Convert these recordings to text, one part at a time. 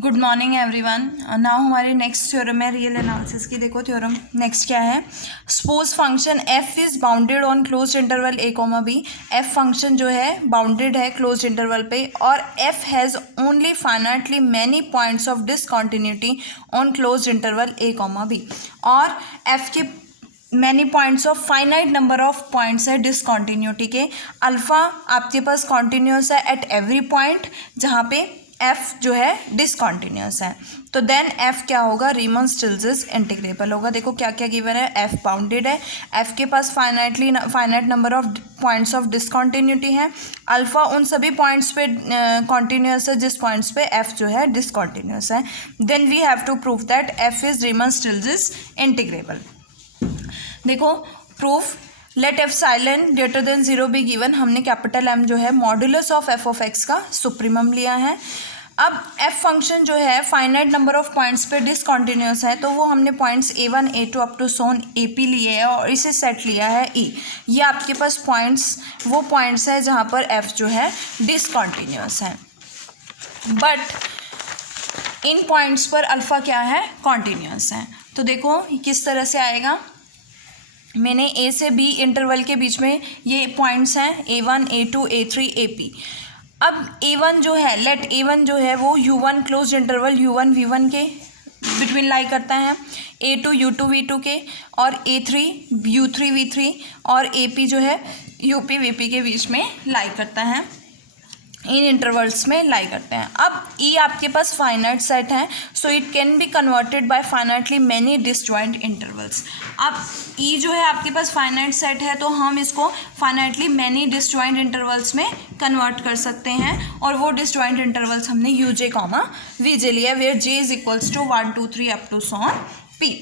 Good morning everyone. Now हमारे next theorem है real analysis की। देखो थ्योरम नेक्स्ट क्या है। Suppose function F is bounded on closed interval A comma B. F function जो है बाउंडेड है क्लोज इंटरवल पे और F has only finitely many points of discontinuity on closed interval A comma B. और F के many points of finite number of points है discontinuity के। Alpha आपके पास कॉन्टिन्यूस है एट एवरी पॉइंट जहाँ पे एफ जो है डिसकॉन्टिन्यूस है। तो देन एफ क्या होगा, रीमन स्टिल्स इंटीग्रेबल होगा। देखो क्या क्या गिवन है। एफ बाउंडेड है, एफ के पास finite number of points of discontinuity है। अल्फ़ा उन सभी पॉइंट्स पे कॉन्टिन्यूस है जिस पॉइंट्स पे एफ जो है डिसकॉन्टिन्यूस है। Then we have to prove that F is Riemann Stieltjes integrable. देखो proof, let epsilon greater than 0 be given. हमने कैपिटल एम जो है modulus of F of X का सुप्रीमम लिया है। अब एफ फंक्शन जो है फाइनाइट नंबर ऑफ पॉइंट्स पे डिसकॉन्टिन्यूस है, तो वो हमने points A1 A2 up to सोन AP लिए है और इसे सेट लिया है E। ये आपके पास पॉइंट्स वो पॉइंट्स है जहाँ पर एफ जो है डिसकॉन्टिन्यूस है, बट इन पॉइंट्स पर अल्फ़ा क्या है, कॉन्टिन्यूस है। तो देखो किस तरह से आएगा। मैंने ए से बी इंटरवल के बीच में ये पॉइंट्स हैं A1 A2 A3 AP। अब A1 जो है, लेट A1 जो है वो U1 close interval U1 V1 के बिटवीन लाई करता है, A2 U2 V2 के, और A3 U3 V3 और AP जो है UP VP के बीच में लाई करता है, इन इंटरवल्स में लाई करते हैं। अब E आपके पास फाइनाइट सेट है, so it can be converted bye finitely many disjoint intervals. अब E जो है आपके पास फाइनाइट सेट है, तो हम इसको फाइनाइटली मैनी डिसजॉइंट इंटरवल्स में कन्वर्ट कर सकते हैं, और वो डिसजॉइंट इंटरवल्स हमने UJ कॉमा VJ लिया, where J is equals to 1 2 3 up to so on P,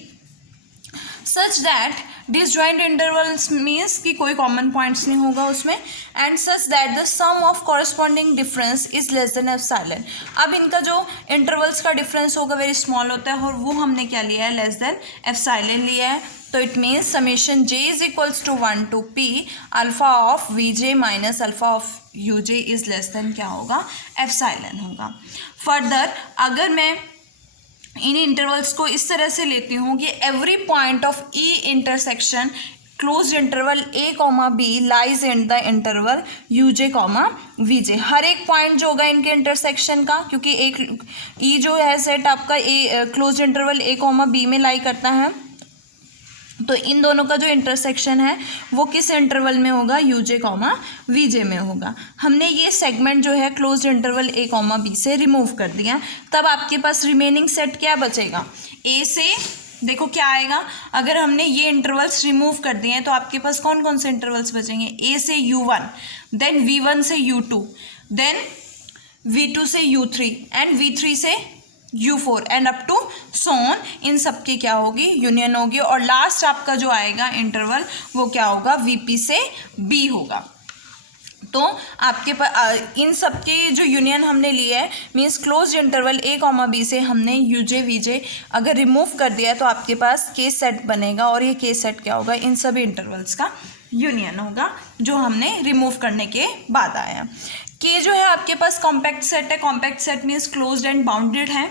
such that disjoint intervals means कि कोई कॉमन पॉइंट्स नहीं होगा उसमें, and such that the sum of corresponding difference is less than epsilon. अब इनका जो intervals का डिफरेंस होगा वेरी स्मॉल होता है, और वो हमने क्या लिया है, लेस देन एफ साइलेंट लिया है। तो it means summation J is equals to 1 to P alpha of VJ minus alpha of UJ is less than क्या होगा, एफ साइलेंट होगा। फर्दर अगर मैं इन इंटरवल्स को इस तरह से लेती हूँ कि every point of E intersection close interval A comma B lies in the interval UJ comma VJ। हर एक पॉइंट जो होगा इनके इंटरसेक्शन का, क्योंकि एक E जो है सेट आपका close interval A comma B में लाई करता है, तो इन दोनों का जो इंटरसेक्शन है वो किस इंटरवल में होगा, UJ कॉमा VJ में होगा। हमने ये सेगमेंट जो है closed interval A comma B से रिमूव कर दिया। तब आपके पास रिमेनिंग सेट क्या बचेगा, A से देखो क्या आएगा। अगर हमने ये इंटरवल्स रिमूव कर दिए हैं तो आपके पास कौन कौन से इंटरवल्स बचेंगे, A से U1, देन V1 से U2, देन V2 से U3 एंड V3 से U4 एंड अप टू सोन। इन सब की क्या होगी, यूनियन होगी, और लास्ट आपका जो आएगा इंटरवल वो क्या होगा, VP से B होगा। तो आपके पास इन सब की जो यूनियन हमने लिया है means close interval A comma B से हमने UJ VJ अगर रिमूव कर दिया तो आपके पास केस सेट बनेगा, और ये केस सेट क्या होगा, इन सभी इंटरवल्स का यूनियन होगा जो हमने रिमूव करने के बाद आया। के जो है आपके पास कॉम्पैक्ट सेट है, compact set means closed end bounded है,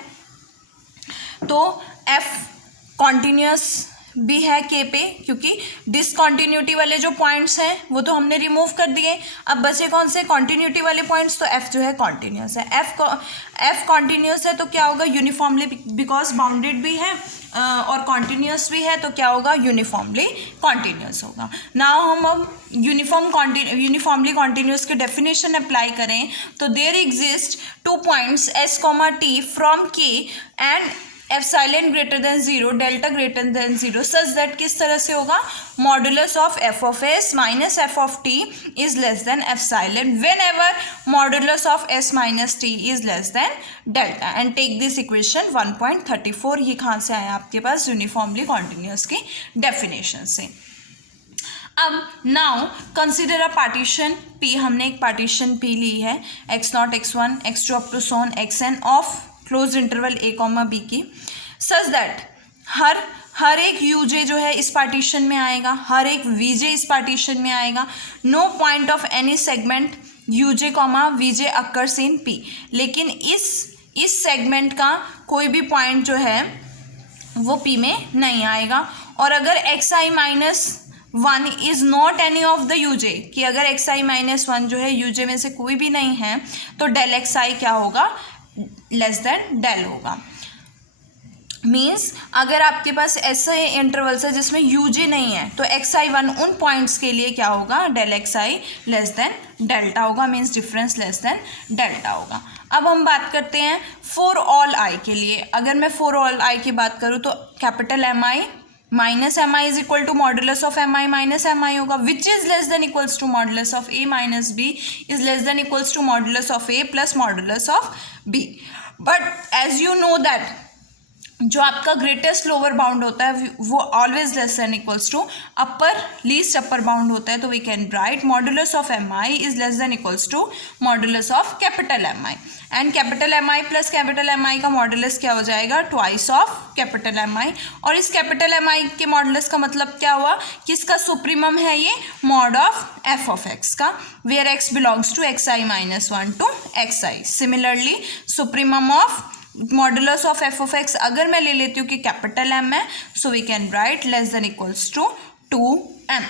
तो एफ कॉन्टिन्यूस भी है के पे, क्योंकि डिसकॉन्टिन्यूटी वाले जो पॉइंट्स हैं वो तो हमने रिमूव कर दिए। अब बचे कौन से, कॉन्टिन्यूटी वाले पॉइंट्स, तो एफ जो है कॉन्टिन्यूस है। एफ कॉन्टिन्यूस है तो क्या होगा, यूनिफॉर्मली, बिकॉज बाउंडेड भी है और कॉन्टिन्यूस भी है, तो क्या होगा, यूनिफॉर्मली कॉन्टिन्यूस होगा। नाउ हम अब यूनिफॉर्मली कॉन्टिन्यूस की डेफिनेशन अप्लाई करें तो there exist 2 points S comma T from K and epsilon greater than 0 delta greater than 0 such that किस तरह से होगा, modulus of F of S minus F of T is less than epsilon whenever modulus of S minus T is less than delta, and take this equation 1.34। ये कहाँ से आया आपके पास, uniformly continuous की डेफिनेशन से। अब now consider a partition P। हमने एक पार्टीशन P ली है, x0 x1 x2 up to so on xn of closed interval A comma B की, सच दैट हर एक UJ जो है इस पार्टीशन में आएगा, हर एक VJ इस पार्टीशन में आएगा। No point of any segment UJ comma VJ occurs in P, लेकिन इस इस सेगमेंट का कोई भी पॉइंट जो है वो P में नहीं आएगा। और अगर xi-1 is not any of the U J, कि अगर xi-1 जो है यूजे में से कोई भी नहीं है तो डेल xi क्या होगा, लेस देन डेल होगा। मीन्स अगर आपके पास ऐसे इंटरवल्स है जिसमें यूजे नहीं है तो xi-1 उन पॉइंट्स के लिए क्या होगा, del xi less than delta होगा, means difference less than delta होगा। अब हम बात करते हैं फॉर ऑल आई के लिए। अगर मैं फॉर ऑल आई की बात करूँ तो capital Mi minus Mi is equal to modulus of Mi minus Mi होगा, which is less than equals to modulus of A minus B is less than equals to modulus of A plus modulus of B। But as you know that जो आपका greatest lower bound होता है वो always less than equals to upper least upper bound होता है, तो we can write modulus of Mi is less than equals to modulus of capital Mi, and capital Mi plus capital Mi का modulus क्या हो जाएगा, twice of capital Mi। और इस capital Mi के मॉडुलस का मतलब क्या हुआ, किसका सुप्रीमम है ये, mod of f of x का, where x belongs to xi-1 to xi। Similarly supremum of modulus of f of x अगर मैं ले लेती हूँ कि कैपिटल M है, so we can write less than equals to 2m।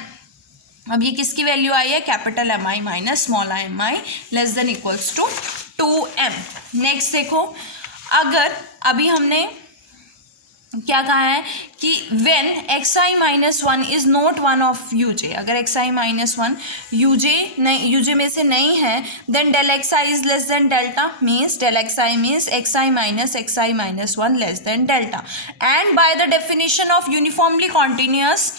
अब ये किसकी वैल्यू आई है, capital Mi minus small mi less than equals to 2m। Next देखो, अगर अभी हमने क्या कहा है कि when xi-1 is not one of U J, अगर xi-1 यूजे में से नहीं है then del xi is less than delta, means del xi means xi-1 less than delta. And by the definition of uniformly continuous,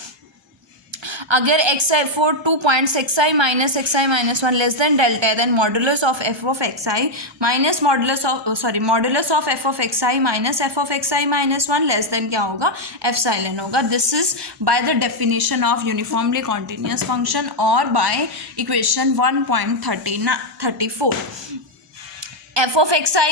अगर xi for 2 points xi-1 less than delta है then modulus of f of xi minus modulus of f of xi minus f of xi-1 less than क्या होगा, epsilon होगा। This is by the definition of uniformly continuous function और by equation 1.34। f of xi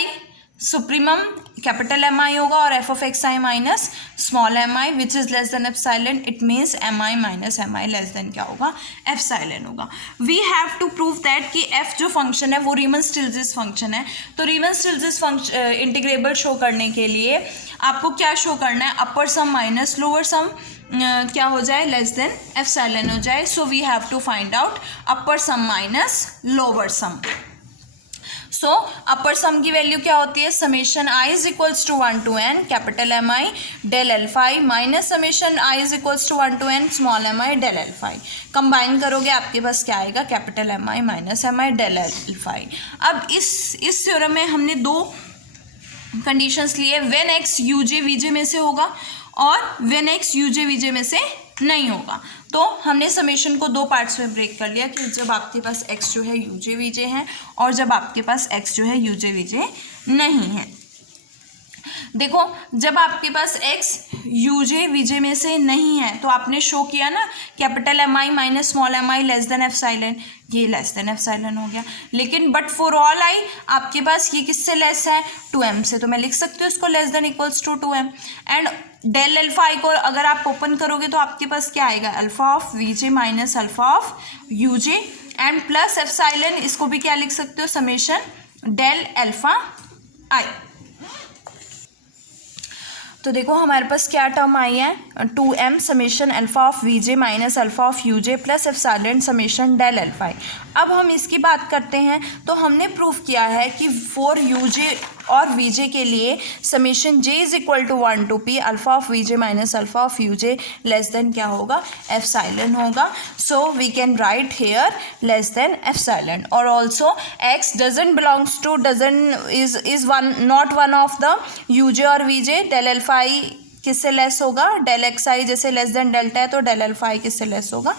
supremum capital Mi होगा और f of xi minus small mi which is less than epsilon, it means Mi minus Mi less than क्या होगा, epsilon होगा। We have to prove that कि f जो function है वो Riemann Stieltjes function है। तो Riemann Stieltjes function integrable show करने के लिए आपको क्या शो करना है, अपर सम माइनस लोअर सम क्या हो जाए, लेस देन एप्सिलॉन हो जाए। So we have to find out upper sum minus lower sum. So upper sum की वैल्यू क्या होती है, summation i is equals to 1 to n capital Mi del alpha i minus summation i is equals to 1 to n small mi del alpha i. Combine करोगे आपके पास क्या आएगा, capital Mi minus Mi del alpha i. अब इस थ्योरम में हमने दो कंडीशंस लिए, व्हेन x यूजे वीजे में से होगा और व्हेन x यूजे वीजे में से नहीं होगा। तो हमने समेशन को दो पार्ट्स में ब्रेक कर लिया कि जब आपके पास x जो है यूजे वीजे है और जब आपके पास x जो है यूजे वीजे नहीं है। देखो जब आपके पास x यूजे वीजे में से नहीं है तो आपने शो किया ना capital Mi minus small mi less than epsilon, ये लेस देन एप्सिलॉन हो गया। लेकिन बट फॉर ऑल आई आपके पास ये किससे लेस है, 2m से, तो मैं लिख सकती हूँ इसको less than equals to 2m। And del alpha i को अगर आप ओपन करोगे तो आपके पास क्या आएगा, alpha of V J minus alpha of U J and plus epsilon, इसको भी क्या लिख सकते हो, समेशन डेल अल्फा आई। तो देखो हमारे पास क्या टर्म आई है, 2m summation alpha of V J minus alpha of U J plus epsilon summation del alpha. अब हम इसकी बात करते हैं तो हमने प्रूफ किया है कि फॉर यूजे और वीजे के लिए summation j is equal to 1 to p alpha of V J minus alpha of U J less than क्या होगा, एप्सिलॉन होगा। So we can write here less than epsilon. और also x doesn't belongs to doesn't is one not one of the U J और V J. Del alpha आई किससे less होगा, del x आई जैसे less than delta है तो del alpha आई किससे less होगा,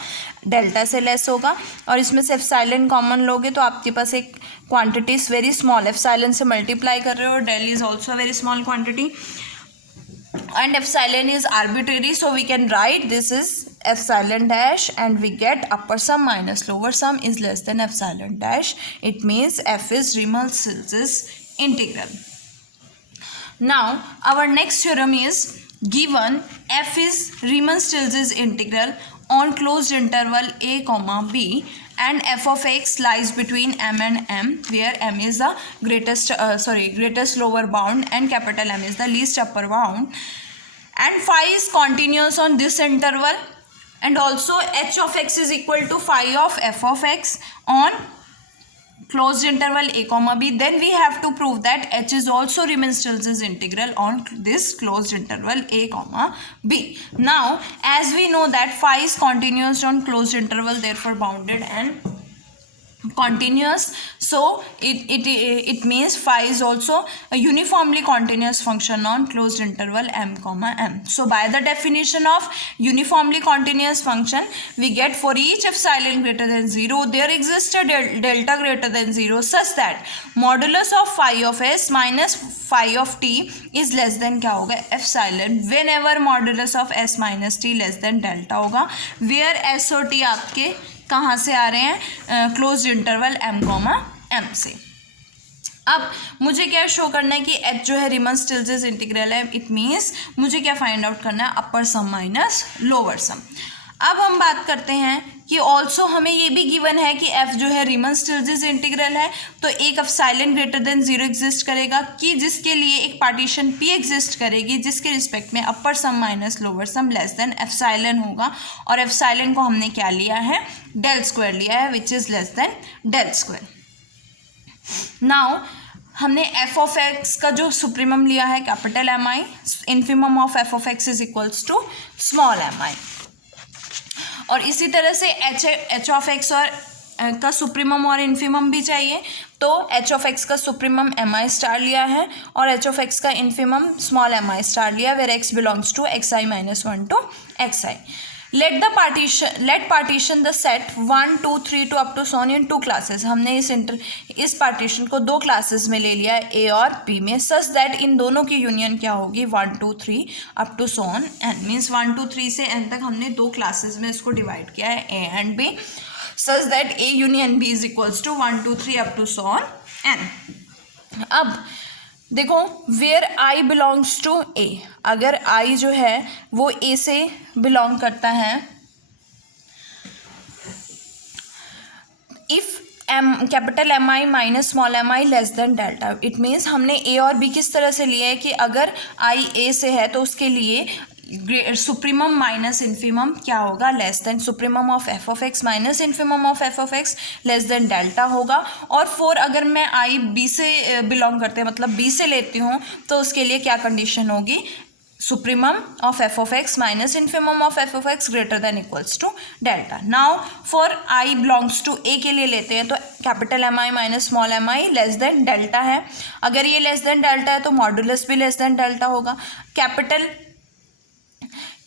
delta से लेस होगा। और इसमें से एप्सिलॉन कॉमन लोगे तो आपके पास एक quantity is very small, epsilon से मल्टीप्लाई कर रहे हो, del is also very small quantity and epsilon is arbitrary. So we can write this is epsilon dash and we get upper sum minus lower sum is less than epsilon dash. It means f is Riemann-Stieltjes integral. Now our next theorem is given f is Riemann-Stieltjes integral on closed interval a comma b and f of x lies between m and m, where m is the greatest lower bound and capital M is the least upper bound, and phi is continuous on this interval, and also h of x is equal to phi of f of x on closed interval a comma b. Then we have to prove that h is also Riemann-Stieltjes integral on this closed interval a comma b. Now as we know that phi is continuous on closed interval, therefore bounded and continuous, so it means phi is also a uniformly continuous function on closed interval m comma m. So by the definition of uniformly continuous function, we get for each epsilon greater than 0 there exists a delta greater than 0 such that modulus of phi of s minus phi of t is less than क्या होगा epsilon whenever modulus of s minus t less than delta होगा, where s और t आपके कहाँ से आ रहे हैं close interval m comma m से. अब मुझे क्या शो करना है कि h जो है Riemann-Stieltjes इंटीग्रल है. इट मीन्स मुझे क्या फाइंड आउट करना है अपर सम माइनस लोअर सम. अब हम बात करते हैं कि ऑल्सो हमें ये भी गिवन है कि f जो है Riemann-Stieltjes इंटीग्रल है, तो एक एप्सिलॉन ग्रेटर देन 0 एग्जिस्ट करेगा कि जिसके लिए एक पार्टीशन p एग्जिस्ट करेगी जिसके रिस्पेक्ट में upper sum minus lower sum less than epsilon होगा, और एप्सिलॉन को हमने क्या लिया है डेल स्क्वायर लिया है which is less than del square. Now हमने f ऑफ x का जो सुप्रीमम लिया है capital M i, infimum of f of x is equals to small M i, और इसी तरह से h ऑफ एक्स और का सुप्रीमम और इन्फीमम भी चाहिए, तो h ऑफ एक्स का सुप्रीमम एम आई स्टार लिया है और h ऑफ एक्स का इन्फीमम स्मॉल एम आई स्टार लिया, where x belongs to X I minus 1 to X I. let partition the set 1 2 3 to up to so on in 2 classes. हमने इस partition को 2 classes में ले लिया है a और b में, सच दैट इन दोनों की यूनियन क्या होगी 1 2 3 up to so on n, means 1 2 3 से n तक हमने 2 क्लासेस में इसको डिवाइड किया है a and b, such that a union b is equals to 1 2 3 up to so on n. अब देखो where I belongs to A, अगर आई जो है वो ए से बिलोंग करता है, if M capital M I minus small M I less than delta, it means हमने ए और बी किस तरह से लिया है कि अगर आई ए से है तो उसके लिए सुप्रीमम माइनस इन्फीमम क्या होगा less than supremum of F of X minus infimum of F of x less than delta होगा. और फोर अगर मैं आई बी से बिलोंग करते हैं मतलब बी से लेती हूँ तो उसके लिए क्या कंडीशन होगी supremum of F of X minus infimum of F of X greater than equals to delta. Now for I belongs to A के लिए लेते हैं तो कैपिटल एम आई माइनस स्मॉल एम आई लेस देन डेल्टा है, अगर ये less than delta है तो मॉडुलस भी लेस देन डेल्टा होगा.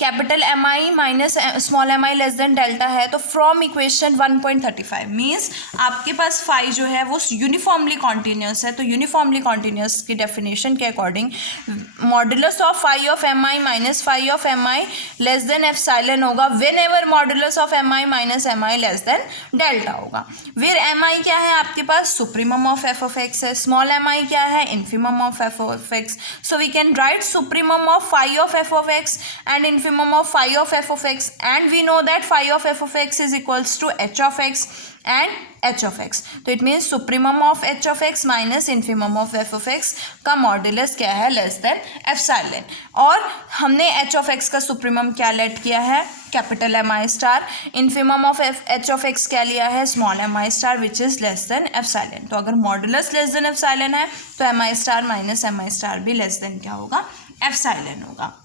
कैपिटल एम आई माइनस स्मॉल एम आई लेस देन डेल्टा है, तो फ्रॉम इक्वेशन 1.35 मीन्स आपके पास फाई जो है वो यूनिफॉर्मली कॉन्टीन्यूस है, तो यूनिफॉर्मली कॉन्टीन्यूस की डेफिनेशन के according modulus of phi of M I minus phi of M I less than epsilon होगा whenever modulus of M I minus M I less than delta होगा. Where M I क्या है आपके पास supremum of F of X है, small M I क्या है infimum of F of X, so we can write supremum of phi of F of x and infimum of phi of f of x, and we know that phi of f of x is equals to h of x and h of x, तो it means supremum of h of x minus infimum of f of x का modulus क्या है less than epsilon. और हमने h of x का supremum क्या let किया है capital M I star, infimum of h of x क्या लिया है small M I star which is less than epsilon. तो अगर मॉडुलस लेस देन एप्सिलॉन है तो एम आई स्टार माइनस एम आई स्टार भी लेस देन क्या होगा एप्सिलॉन होगा.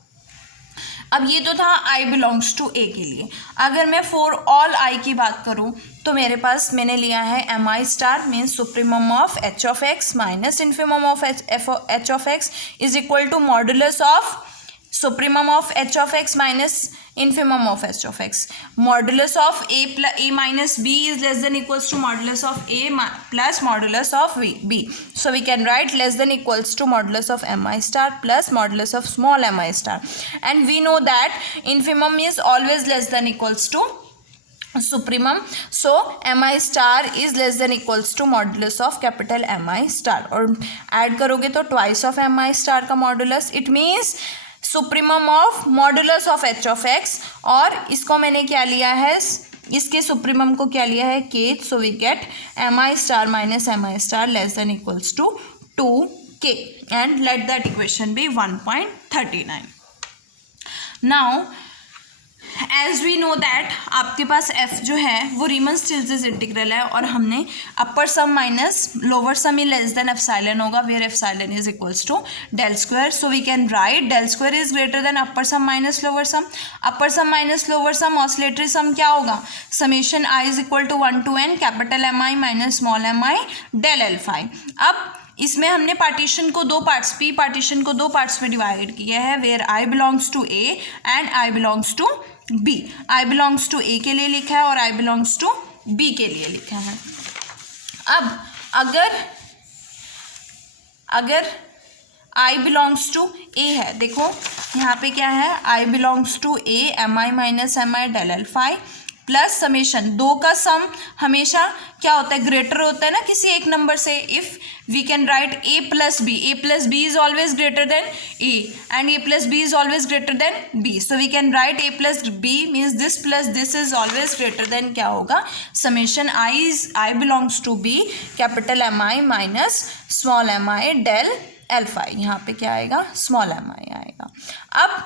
अब ये तो था आई बिलोंग्स टू ए के लिए. अगर मैं फॉर ऑल आई की बात करूँ तो मेरे पास मैंने लिया है M I star means supremum of H of X minus infimum of H of X is equal to modulus of supremum of H of X minus infimum of h of x. Modulus of a minus b is less than equals to modulus of a plus modulus of b. So we can write less than equals to modulus of mi star plus modulus of small mi star. And we know that infimum is always less than equals to supremum, so mi star is less than equals to modulus of capital mi star, और add करोगे तो twice of mi star का modulus, it means supremum of modulus of H of X, और इसको मैंने क्या लिया है इसके सुप्रीमम को क्या लिया है k, so we get mi star minus mi star less than equals to 2k and let that equation be 1.39. Now as we know that आपके पास f जो है वो रीमन स्टिल्ट्ज इंटीग्रल है और हमने upper sum minus lower sum ही less than epsilon होगा where epsilon is equals to del square. So we can write del square is greater than upper sum minus lower sum. Upper sum minus lower sum oscillatory sum क्या होगा? Summation i is equal to 1 to n capital mi minus small mi del L phi. अब इसमें हमने partition को दो parts P partition को दो parts में डिवाइड किया है where I belongs to A and I belongs to B. I belongs to A के लिए लिखा है और आई बिलोंग्स टू बी के लिए लिखा है. अब अगर आई बिलोंग्स टू ए है, देखो यहाँ पे क्या है, I belongs to A M I minus M I del L phi plus summation. दो का सम हमेशा क्या होता है? ग्रेटर होता है ना किसी एक नंबर से. If we can write a plus B is always greater than a and a plus B is always greater than b. So we can write a plus B means this plus this is always greater than क्या होगा? Summation I belongs to b capital M I minus small M I del L phi. यहाँ पे क्या आएगा? Small M I आएगा. अब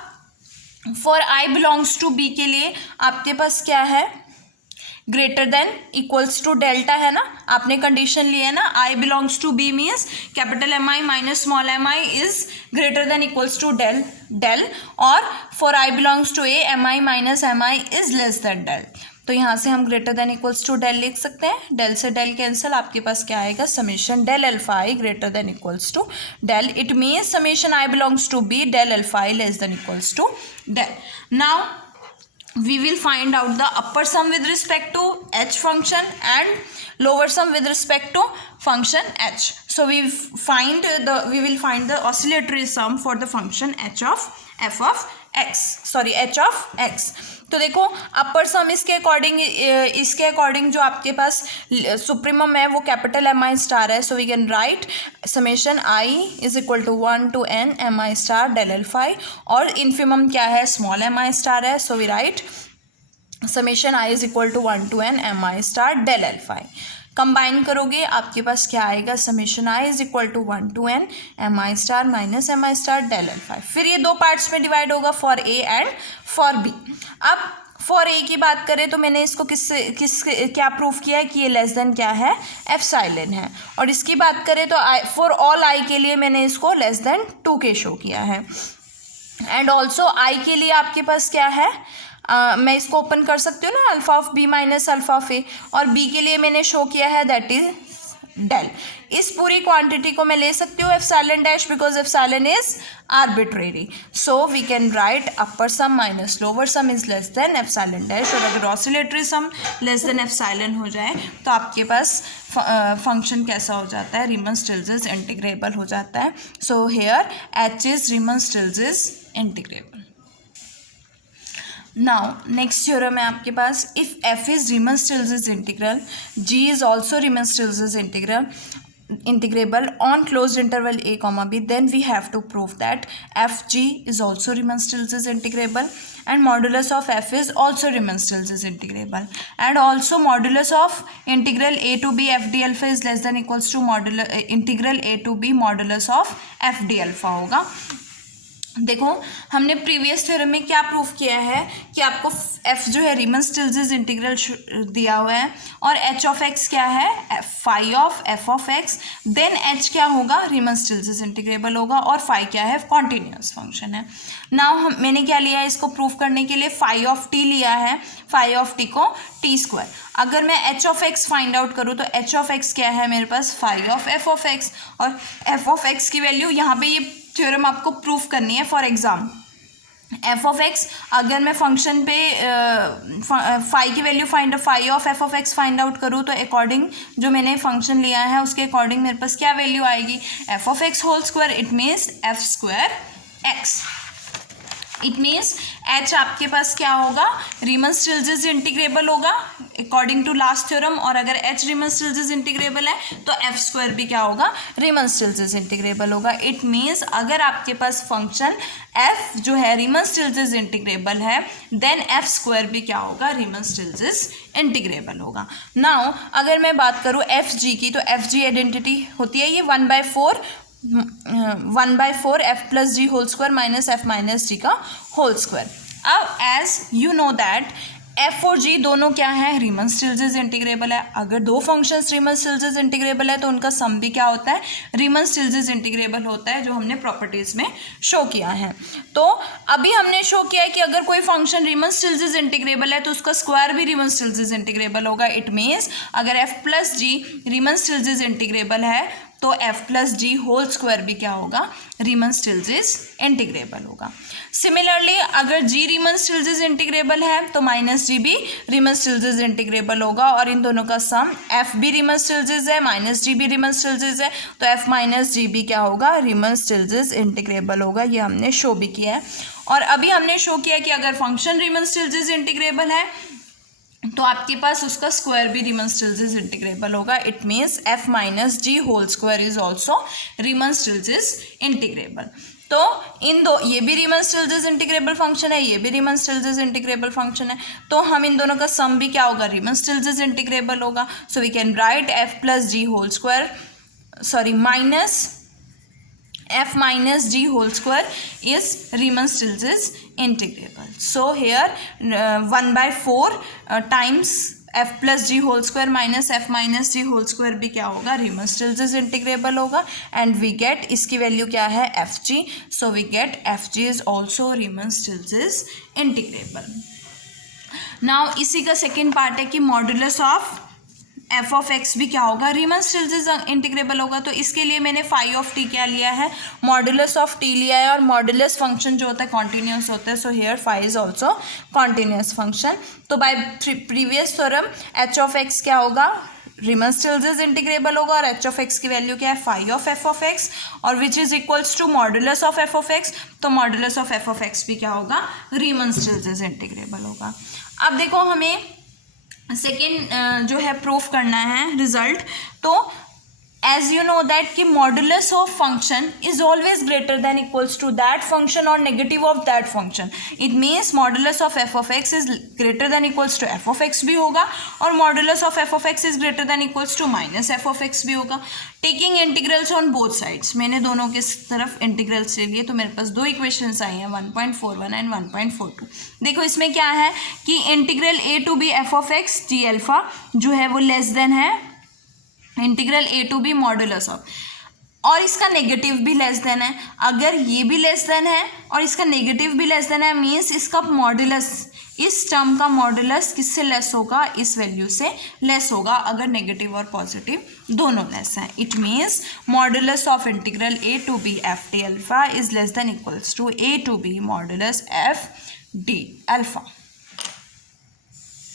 for I belongs to B के लिए आपके पास क्या है? Greater than equals to delta है ना, आपने कंडीशन ली है ना. I belongs to B means capital M I minus small M I is greater than equals to del और for I belongs to A M I minus M I is less than del. तो यहाँ से हम greater than equals to del लिख सकते हैं. Del से del cancel, आपके पास क्या आएगा? Summation del alpha I greater than equals to del. It means summation I belongs to B del alpha I less than equals to del. Now we will find out the upper sum with respect to h function and lower sum with respect to function h. So we will find the oscillatory sum for the function h of x. तो देखो अपर सम इसके according जो आपके पास supremum है वो capital M आई star है. So we can write summation i is equal to 1 to n m I star del L phi और इन्फिमम क्या है? स्मॉल एम आई स्टार है. So we write summation i is equal to 1 to n m I star del L phi. Combine करोगे आपके पास क्या आएगा? Summation i is equal to 1 to n m I star minus M I star del L phi. फिर ये दो parts में divide होगा for A and for B. अब फॉर ए की बात करें तो मैंने इसको क्या प्रूफ किया है कि ये लेस देन क्या है? एप्सिलॉन है. और इसकी बात करें तो फॉर ऑल आई के लिए मैंने इसको लेस देन 2k शो किया है. एंड ऑल्सो आई के लिए आपके पास क्या है? मैं इसको ओपन कर सकती हूँ ना, alpha of B minus alpha of A. और बी के लिए मैंने शो किया है दैट इज डेल. इस पूरी क्वांटिटी को मैं ले सकती हूँ epsilon dash because epsilon is arbitrary. So we can write upper sum minus lower sum is less than epsilon dash. और अगर oscillatory sum less than epsilon हो जाए तो आपके पास फंक्शन कैसा हो जाता है? रीमन स्टिल्ट्ज इंटीग्रेबल हो जाता है. So here H is Riemann Stieltjes integrable. Now next theorem है आपके पास. If f is Riemann Stieltjes integral, g is also Riemann Stieltjes integrable on closed interval a comma b, then we have to prove that fg is also Riemann-Stieltjes integrable and modulus of f is also Riemann-Stieltjes integrable and also modulus of integral a to b f d alpha is less than equals to integral a to b modulus of f d alpha होगा. देखो हमने previous theorem में क्या proof किया है कि आपको f जो है रीमन स्टिल्ट्ज इंटीग्रल दिया हुआ है और h ऑफ x क्या है? Phi of f of x. Then h क्या होगा? रीमन स्टिल्ट्ज इंटीग्रेबल होगा और फाई क्या है? कॉन्टिन्यूस फंक्शन है. नाउ मैंने क्या लिया है इसको प्रूफ करने के लिए? फाई ऑफ t लिया है. फाई ऑफ t को t स्क्वायर. अगर मैं h of x find out करूँ तो h ऑफ x क्या है मेरे पास? Phi of f of x. और f ऑफ x की वैल्यू यहाँ पे ये थ्योरम आपको प्रूफ करनी है. For exam f of x अगर मैं फंक्शन पे फाई की value phi of f of x find out करूँ तो अकॉर्डिंग जो मैंने फंक्शन लिया है उसके अकॉर्डिंग मेरे पास क्या वैल्यू आएगी? f of x whole square. It means f square x. It means h आपके पास क्या होगा, रीमन स्टिल्ट्ज इंटीग्रेबल होगा अकॉर्डिंग टू लास्ट थ्योरम, और अगर एच रीमन स्टिल्ट्ज इंटीग्रेबल है तो एफ स्क्वायर भी क्या होगा, रीमन स्टिल्ट्ज इंटीग्रेबल होगा। इट मीन्स अगर आपके पास फंक्शन एफ जो है रीमन स्टिल्ट्ज इंटीग्रेबल है, देन एफ स्क्वायर भी क्या होगा, रीमन स्टिल्ट्ज इंटीग्रेबल होगा। नाउ अगर मैं बात करूँ एफ जी की, तो एफ जी आइडेंटिटी होती है ये 1/4 एफ प्लस जी whole square minus F minus G का होल स्क्वायर। अब as you know that F और जी दोनों क्या है, रीमन स्टिल्ट्ज इंटीग्रेबल है। अगर दो फंक्शंस रीमन स्टिल्ट्ज इंटीग्रेबल है तो उनका सम भी क्या होता है, रीमन स्टिल्ट्ज इंटीग्रेबल होता है, जो हमने प्रॉपर्टीज में शो किया है। तो अभी हमने शो किया है कि अगर कोई फंक्शन रीमन स्टिल्ट्ज इंटीग्रेबल है तो उसका स्क्वायर भी रीमन स्टिल्ट्ज इंटीग्रेबल होगा। इट मीन्स अगर एफ प्लस जी रीमन स्टिल्ट्ज इंटीग्रेबल है तो एफ प्लस जी होल स्क्वायर भी क्या होगा, रीमन स्टिल्ट्ज इंटीग्रेबल होगा। सिमिलरली अगर जी रीमन स्टिल्ट्ज इंटीग्रेबल है तो माइनस जी भी रीमन स्टिल्ट्ज इंटीग्रेबल होगा, और इन दोनों का सम एफ भी रीमन स्टिल्ट्ज है, माइनस जी भी रीमन स्टिल्ट्ज है, तो एफ माइनस जी भी क्या होगा, रीमन स्टिल्ट्ज इंटीग्रेबल होगा। ये हमने शो भी किया है। और अभी हमने शो किया कि अगर फंक्शन रीमन स्टिल्ट्ज इंटीग्रेबल है तो आपके पास उसका स्क्वायर भी रीमन स्टिल्ट्ज इंटीग्रेबल होगा। It means F minus G whole square is also Riemann Stieltjes integrable. तो इन दो, ये भी रीमन स्टिल्ट्ज इंटीग्रेबल फंक्शन है, ये भी रीमन स्टिल्ट्ज इंटीग्रेबल फंक्शन है, तो हम इन दोनों का सम भी क्या होगा, रीमन स्टिल्ट्ज इंटीग्रेबल होगा। So we can write f plus ji whole square, sorry minus f minus g whole square is Riemann Stieltjes integrable. So here 1/4 times f plus g whole square minus f minus g whole square भी क्या होगा, Riemann Stieltjes integrable होगा, and we get इसकी value क्या है, f g. So we get f g is also Riemann Stieltjes integrable. Now इसी का second part है कि modulus of F of x भी क्या होगा, रीमन स्टिल्ट्ज इंटीग्रेबल होगा। तो इसके लिए मैंने फाई ऑफ टी क्या लिया है, मॉड्यूलस ऑफ टी लिया है, और मॉड्यूलस फंक्शन जो होता है कॉन्टिन्यूस होता है। So here phi is also continuous function. तो by previous theorem H of X क्या होगा, रीमन स्टिल्ट्ज इंटीग्रेबल होगा, और एच ऑफ एक्स की वैल्यू क्या है, phi of F of X, और which is equals to modulus of F of X. तो modulus of F of x भी क्या होगा, रीमन स्टिल्ट्ज इंटीग्रेबल होगा। अब देखो हमें सेकेंड जो है प्रूफ करना है रिजल्ट। तो एज यू नो दैट कि modulus of function is always greater than equals to that function और negative of that function. It means modulus of F of X is greater than equals to F of x भी होगा, और modulus of F of X is greater than equals to minus F of x भी होगा। Taking integrals on both sides, मैंने दोनों के तरफ integrals ले लिए, तो मेरे पास दो इक्वेशंस आई हैं 1.41 एंड 1.42। देखो इसमें क्या है कि integral a to b f of x g alpha जो है वो लेस देन है integral a to b modulus of, और इसका नेगेटिव भी लेस देन है। अगर ये भी लेस देन है और इसका नेगेटिव भी लेस देन है, मीन्स इसका मॉड्यूलस, इस टर्म का मॉड्यूलस किससे लेस होगा, इस वैल्यू से लेस होगा, अगर नेगेटिव और पॉजिटिव दोनों लेस हैं। It means modulus of integral a to b f t alpha is less than equals to a to b modulus f d alpha.